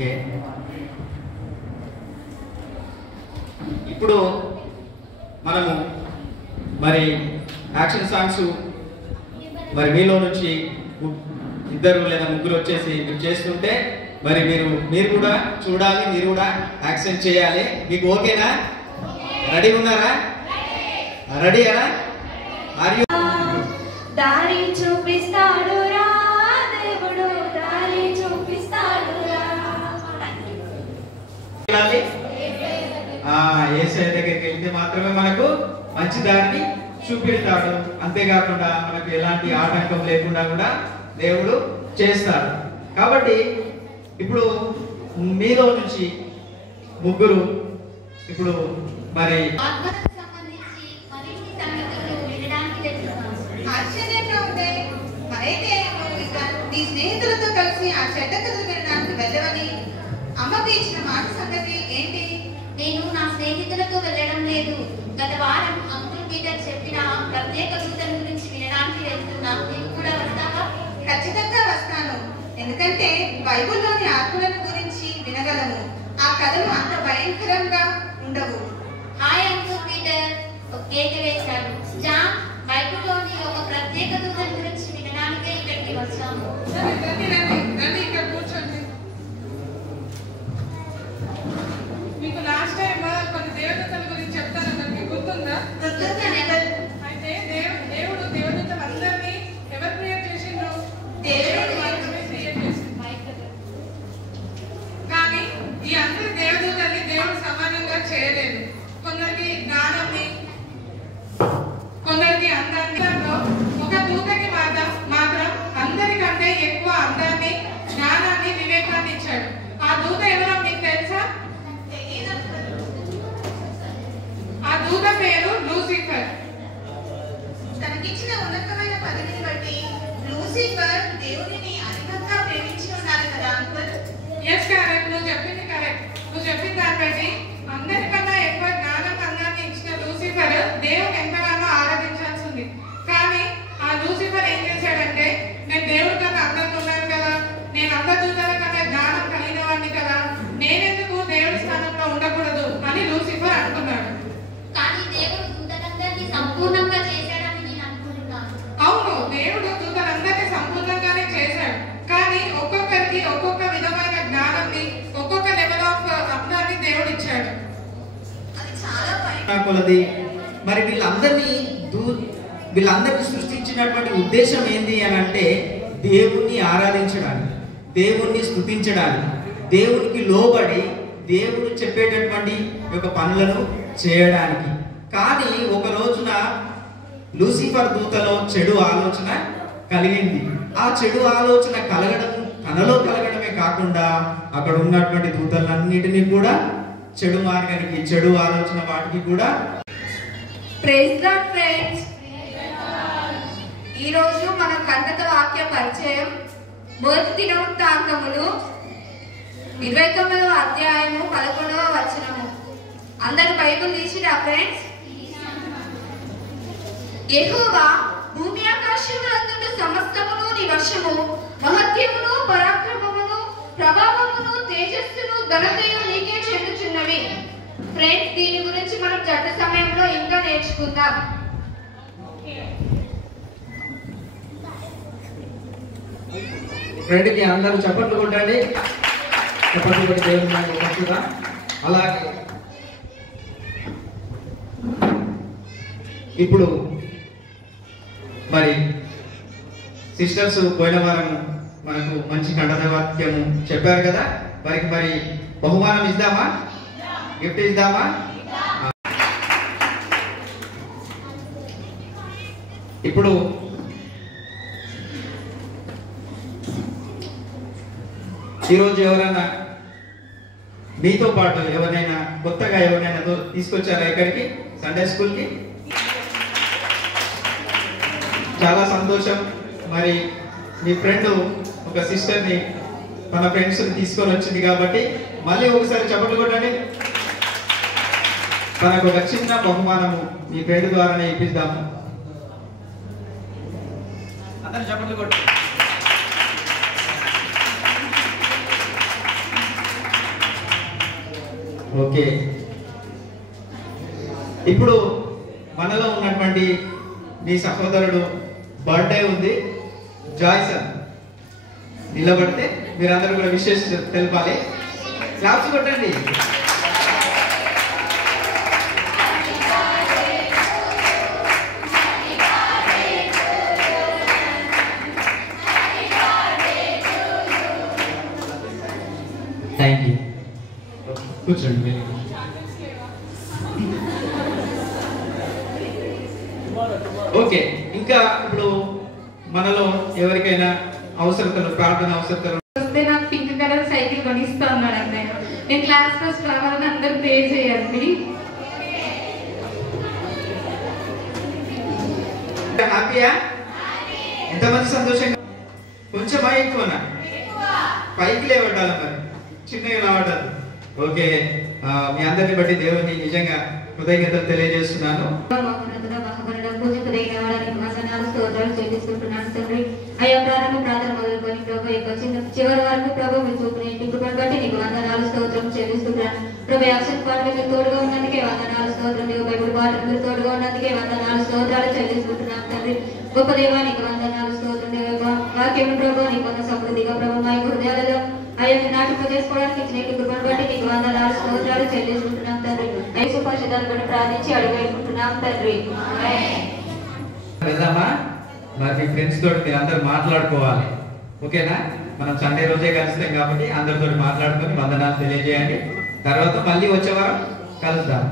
Okay, ఇప్పుడు మనము మరి యాక్షన్ సాంగ్స్ మరి మీలో నుంచి ఇద్దరు లేదా ముగ్గురు వచ్చేసి మీరు చేస్తుంటే మరి మీరు కూడా చూడాలి, మీరు కూడా యాక్షన్ చేయాలి. మీకు ఓకేనా? రెడీ ఉన్నారా? రెడీయా? దారి చూపిస్తాడు రా దేవుడు, దారి చూపిస్తాడు రా. యేసయ్య దగ్గరికి వెళ్తే మాత్రమే మనకు మంచి దారిని చూపిస్తాడు. అంతేకాకుండా మనకు ఎలాంటి ఆటంకం లేకుండా కూడా దేవుడు చేస్తాడు. కాబట్టి ఇప్పుడు మీలో నుంచి ముగ్గురు ఇప్పుడు మరి ఆశ్చర్యంగా ఉంది. మరైతే నీ స్నేహితులతో కలిసి ఆ చెడ్డ కథలు వినడానికి వెళ్ళవని అమ్మకి ఇచ్చిన మాట సంగతి ఏంటి? నేను నా స్నేహితులతో వెళ్ళడం లేదు. గత వారం అంకుల్ పీటర్ చెప్పిన ప్రత్యేక దూతల గురించి వినడానికి వెళ్తున్నా. నీవు కూడా వస్తావా? ఖచ్చితంగా వస్తాను. ఎందుకంటే బైబిల్లోని ఆత్మలను గురించి వినగలను. ఆ కథలు అంత భయంకరంగా ఉండవు. హాయ్ అంకుల్ పీటర్ కేక వేశాడు. జాన్, బైబిల్లోని ఒక ప్రత్యేక దూతల గురించి వినడానికే ఇక్కడికి వచ్చాము. ఇక్కడ కూర్చోండి. మీకు లాస్ట్ టైం కొన్ని దేవదూతల గురించి చెప్తాను, మీకు గుర్తుందా? అయితే దేవుడు దేవదూతలందరినీ ఎవరు క్రియేట్ చేసిండ్రు? దేవుడు మాత్రమే క్రియేట్ చేసిండు. కానీ ఈ అందరి దేవదూతల్ని దేవుడు సమానంగా చేయలేదు. కొందరికి జ్ఞానాన్ని, కొందరికి అందాన్ని. ఒక దూతకి మాత్రం అందరికంటే ఎక్కువ అందాన్ని, జ్ఞానాన్ని, వివేకాన్ని ఇచ్చాడు. ఆ దూత ఎవరో మీకు తెలుసా? ఆ దూత పేరు లూసిఫర్. తనకిచ్చిన ఉన్నతమైన పదవిని బట్టి లూసిఫర్ దేవుడిని అధికంగా ప్రేమించి ఉండాలి కదా అంకుల్? Yes, correct. నువ్వు చెప్పింది కరెక్ట్. నువ్వు చెప్పిన దాన్ని బట్టి అందరికన్నా ఎక్కువ జ్ఞానం, అందాన్ని ఇచ్చిన లూసిఫర్ దేవుని ఎంతగానో ఆరాధించాల్సి ఉంది. కానీ ఆ లూసిఫర్ ఏం చేశాడంటే, నేను దేవుడి కన్నా అందంగా ఉన్నాను కదా, నేను అందరి దూతల కన్నా జ్ఞానం కలిగిన వాడిని కదా, నేనెందుకు దేవుడి స్థానంలో ఉండకూడదు అని లూసిఫర్ అనుకున్నాడు. కానీ దేవుడు దూతలందరినీ సంపూర్ణంగా చేశాడని నేను అనుకుంటున్నాను. అవును, దేవుడు దూతలందరినీ సంపూర్ణంగానే చేశాడు. కానీ ఒక్కొక్కరికి ఒక్కొక్క విధమైన జ్ఞానాన్ని, ఒక్కొక్క లెవెల్ ఆఫ్ అందాన్ని దేవుడు ఇచ్చాడు. అది చాలా కొలది. మరి వీళ్ళందరినీ సృష్టించినటువంటి ఉద్దేశం ఏంది అని అంటే దేవుణ్ణి ఆరాధించడానికి, దేవుణ్ణి స్తుతించడానికి, దేవునికి లోబడి దేవుడు చెప్పేటటువంటి యొక్క పనులను చేయడానికి. కానీ ఒక రోజున లూసిఫర్ దూతలో చెడు ఆలోచన కలిగింది. ఆ చెడు ఆలోచన తనలో కలగడమే కాకుండా అక్కడ ఉన్నటువంటి దూతలన్నిటినీ కూడా చెడు మార్గానికి, చెడు ఆలోచన వాటికి కూడా. ప్రైజ్ లార్డ్ ఫ్రెండ్స్, ఈరోజు మన కంటక వాక్య పరిచయం మొదటి దినవృత్తాంతములు 29వ అధ్యాయము 11వ వచనము. అందరు బైబిల్ తీసిరా ఫ్రెండ్స్? యెహోవా భూమి ఆకాశములందున్న సమస్తమును నీ వశము, మహత్యమును, పరాక్రమమును, ప్రభావమును, తేజస్సును, ఘనతయు నీకే చెందుచున్నవి. ఫ్రెండ్స్, దీని గురించి మనం జట్ట సమయంలో ఇంకా నేర్చుకుందాం. ఫ్రెండ్కి అందరూ చప్పట్లు కొట్టండి. చప్పట్లు కొట్టి దేవుని నాకు మంచిగా. అలాగే ఇప్పుడు మరి సిస్టర్స్ పోయిన వారం మనకు మంచి కంఠత వాక్యము చెప్పారు కదా, వారికి మరి బహుమానం ఇద్దామా? గిఫ్ట్ ఇద్దామా? ఇప్పుడు ఈరోజు ఎవరైనా మీతో పాటు ఎవరైనా కొత్తగా ఎవరైనా తీసుకొచ్చారా ఇక్కడికి సండే స్కూల్కి? చాలా సంతోషం. మరి మీ ఫ్రెండ్ ఒక సిస్టర్ని తన ఫ్రెండ్స్ని తీసుకొని వచ్చింది కాబట్టి మళ్ళీ ఒకసారి చప్పట్లు కొట్టండి. తనకు ఒక చిన్న బహుమానము మీ ఫ్రెండ్ ద్వారానే ఇప్పిద్దాము. అందరూ చప్పట్లు కొట్టండి. ఓకే, ఇప్పుడు మనలో ఉన్నటువంటి మీ సహోదరుడు బర్త్డే ఉంది, జాయ్సన్. నిలబడితే మీరందరూ కూడా విషెస్ తెలపాలి. క్లాప్స్ కొట్టండి. Thank you. కూర్చోండి మీరు. ఓకే, ఇంకా ఇప్పుడు మనలో ఎవరికైనా అవసరతలు, ప్రార్థన అవసరతలు వస్తే నాకు పింక్ కలర్ సైకిల్ కొనిస్తా ఉన్నాడు అన్నయ్య. నేను క్లాస్ ఫస్ట్ రావాలని అందరూ పే చేయండి. హ్యాపీయా? ఎంతమంది సంతోషంగా? కొంచెమా ఎక్కువనా? పైకి లేవడాలి, మరి చిన్నగా లేవడాలి. ఓకే, మీ అందరిని బట్టి దేవుని నిజంగా కృతజ్ఞతలు తెలియజేస్తున్నాను. అయ్యా ప్రారంభ ప్రార్థన మొదలుకొని ప్రభు యొక్క చివరి వరకు ప్రభు మీ చూపుని ఇంటికి బట్టి నీకు వందనాలు స్తోత్రం చెల్లిస్తున్నాను. ప్రభు యాక్షన్ పాటలు మీరు తోడుగా ఉన్నందుకే వందనాలు స్తోత్రం. నీకు బైబుల్ పాటలు మీరు తోడుగా ఉన్నందుకే వందనాలు స్తోత్రాలు చెల్లిస్తున్నాను తండ్రి. గొప్ప దేవా నీకు వందనాలు స్తోత్రం. వాక్యం ప్రభు నీకు వంద సమృద్ధిగా ప్రభు మా హృదయాలలో అయ్యా నాటింపు చేసుకోవడానికి ఇచ్చిన కృపను బట్టి నీకు వందనాలు స్తోత్రాలు చెల్లిస్తున్నాం తండ్రి. యేసు పరిశుద్ధాన్ని బట్టి ప్రార్థించి అడిగేసుకుంటున్నాం తండ్రి. వెళ్దామా? మరి మీ ఫ్రెండ్స్ తోటి మీరు అందరు మాట్లాడుకోవాలి. ఓకేనా? మనం సండే రోజే కలుస్తాం కాబట్టి అందరితో మాట్లాడుకొని వందనాలు తెలియజేయండి. తర్వాత మళ్ళీ వచ్చే వారం కలుద్దాం.